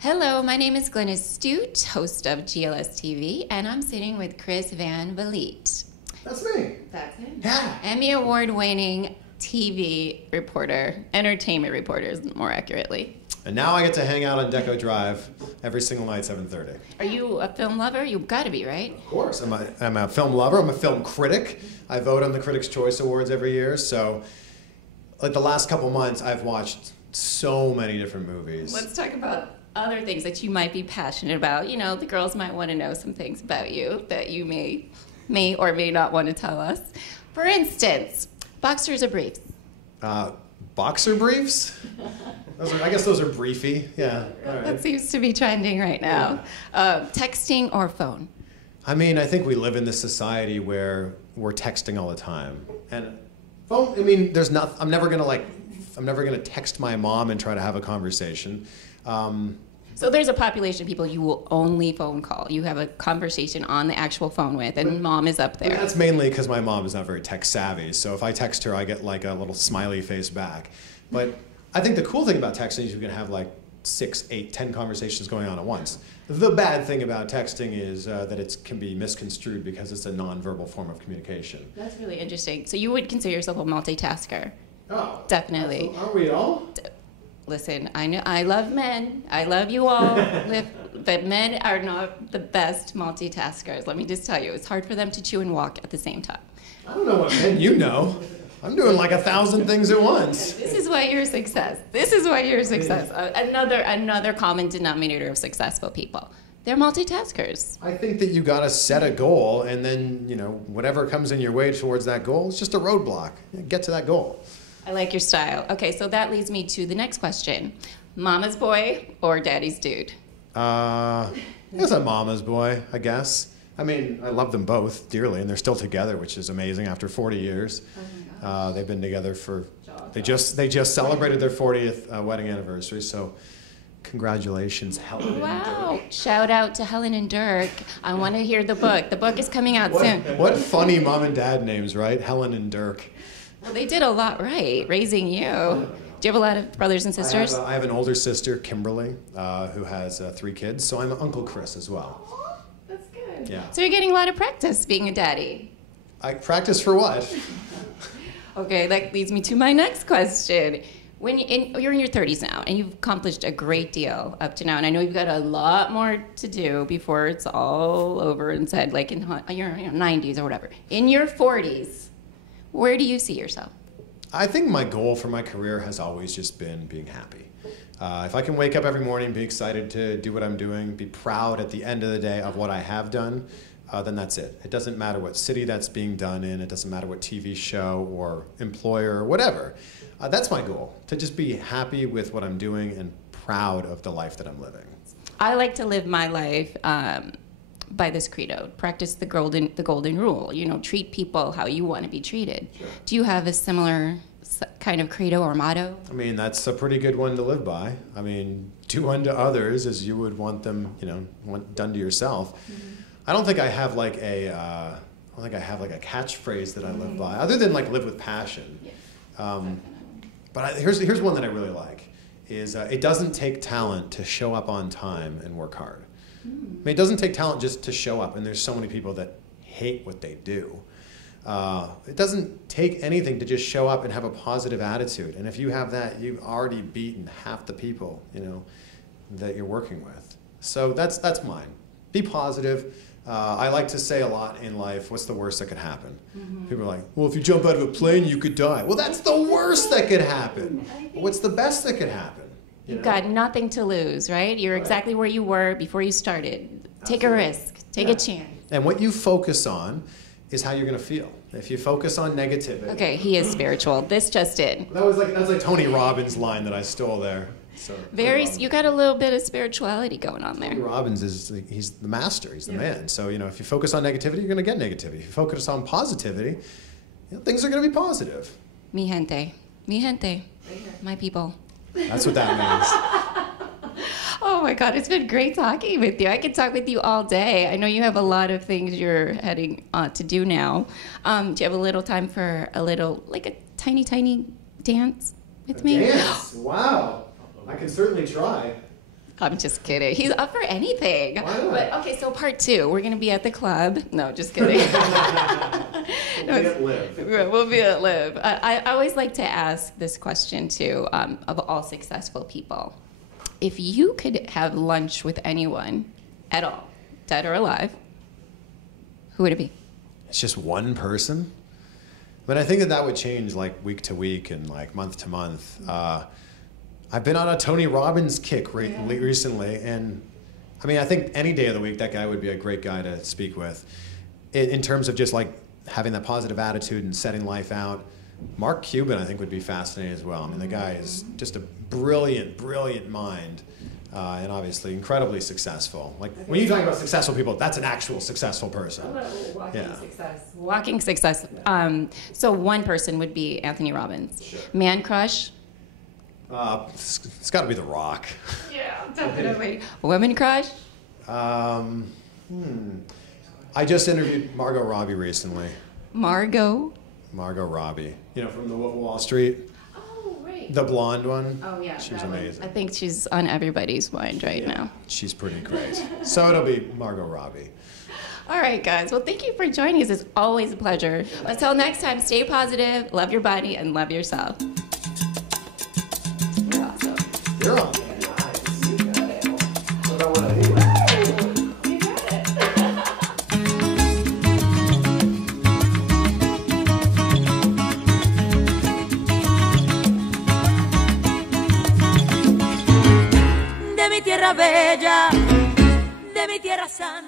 Hello, my name is Glynnis Stoot, host of GLS TV, and I'm sitting with Chris van Vliet. That's me. That's him. Yeah. Emmy Award winning TV reporter, entertainment reporter, more accurately. And now I get to hang out on Deco Drive every single night, 7:30. Are you a film lover? You've got to be, right? Of course. I'm a film lover. I'm a film critic. I vote on the Critics' Choice Awards every year. So, like the last couple months, I've watched so many different movies. Let's talk about other things that you might be passionate about. You know, the girls might want to know some things about you that you may or may not want to tell us. For instance, boxers or briefs? Boxer briefs? I guess those are briefy. Yeah. All right. That seems to be trending right now. Yeah. Texting or phone? I mean, I think we live in this society where we're texting all the time. And phone, I mean, I'm never gonna text my mom and try to have a conversation. So there's a population of people you will only phone call. You have a conversation on the actual phone with, and mom is up there. That's mainly because my mom is not very tech savvy. So if I text her, I get like a little smiley face back. But I think the cool thing about texting is you can have like 6, 8, 10 conversations going on at once. The bad thing about texting is that it can be misconstrued because it's a nonverbal form of communication. That's really interesting. So you would consider yourself a multitasker? Oh, definitely. Aren't we all? Listen, I know I love men. I love you all, but men are not the best multitaskers. Let me just tell you, it's hard for them to chew and walk at the same time. I don't know what men you know. I'm doing like 1,000 things at once. This is why you're a success. This is why you're a success. Another common denominator of successful people. They're multitaskers. I think that you got to set a goal, and then whatever comes in your way towards that goal is just a roadblock. Get to that goal. I like your style. Okay, so that leads me to the next question. Mama's boy or daddy's dude? It's a mama's boy, I guess. I mean, I love them both dearly, and they're still together, which is amazing after 40 years. They've been together for, they just celebrated their 40th wedding anniversary, so congratulations, Helen and Dirk. Shout out to Helen and Dirk. I want to hear the book. The book is coming out soon. What funny mom and dad names, right? Helen and Dirk. Well, they did a lot right, raising you. Do you have a lot of brothers and sisters? I have an older sister, Kimberly, who has 3 kids, so I'm Uncle Chris as well. Oh, that's good. Yeah. So you're getting a lot of practice being a daddy. I practice for what? Okay, that leads me to my next question. You're in your 30s now, and you've accomplished a great deal up to now, and I know you've got a lot more to do before it's all over and said, like in your 90s or whatever. In your 40s, where do you see yourself? I think my goal for my career has always just been being happy. If I can wake up every morning, be excited to do what I'm doing, be proud at the end of the day of what I have done, then that's it. It doesn't matter what city that's being done in. It doesn't matter what TV show or employer or whatever. That's my goal, to just be happy with what I'm doing and proud of the life that I'm living. I like to live my life by this credo, practice the golden rule. Treat people how you want to be treated. Sure. Do you have a similar kind of credo or motto? I mean, that's a pretty good one to live by. I mean, do unto others as you would want them, done to yourself. Mm-hmm. I don't think I have like a catchphrase that I live by, other than like live with passion. Yes, but here's one that I really like, is it doesn't take talent to show up on time and work hard. I mean, it doesn't take talent just to show up, and there's so many people that hate what they do. It doesn't take anything to just show up and have a positive attitude, and if you have that, you've already beaten half the people that you're working with. So that's mine. Be positive. I like to say a lot in life, what's the worst that could happen? Mm-hmm. People are like, well, if you jump out of a plane, you could die. Well, that's the worst that could happen. What's the best that could happen? You've got nothing to lose, right? You're exactly where you were before you started. Take a risk. Take a chance. And what you focus on is how you're going to feel. If you focus on negativity. Okay, he is spiritual. This just in. That's like Tony Robbins' line that I stole there. So, you got a little bit of spirituality going on there. Tony Robbins he's the master. He's the man. So if you focus on negativity, you're going to get negativity. If you focus on positivity, things are going to be positive. Mi gente, my people. That's what that means. Oh my God, it's been great talking with you. I could talk with you all day. I know you have a lot of things you're heading to do now. Do you have a little time for a tiny dance with me? Dance? Wow. I can certainly try. I'm just kidding. He's up for anything. Why not? But okay, so part 2, we're gonna be at the club. No, just kidding. We'll be at Live. We'll be at Live. I always like to ask this question too of all successful people. If you could have lunch with anyone at all, dead or alive, who would it be? It's just one person? But I think that would change like week to week and like month to month. I've been on a Tony Robbins kick recently, and I mean, I think any day of the week that guy would be a great guy to speak with in terms of just like having that positive attitude and setting life out. Mark Cuban, I think, would be fascinating as well. I mean, the guy is just a brilliant, brilliant mind, and obviously incredibly successful. Like when you talk about successful people, that's an actual successful person. Walking success. So one person would be Anthony Robbins. Sure. Man crush. It's got to be The Rock. Yeah, definitely. Women crush. I just interviewed Margot Robbie recently. Margot Robbie, you know, from the Wolf of Wall Street. Oh, right. The blonde one. Oh, yeah. She was amazing. I think she's on everybody's mind right now. She's pretty great. So it'll be Margot Robbie. All right, guys. Well, thank you for joining us. It's always a pleasure. Until next time, stay positive, love your body, and love yourself. You're awesome. You're on. You got it. You got it. De mi tierra bella, de mi tierra santa.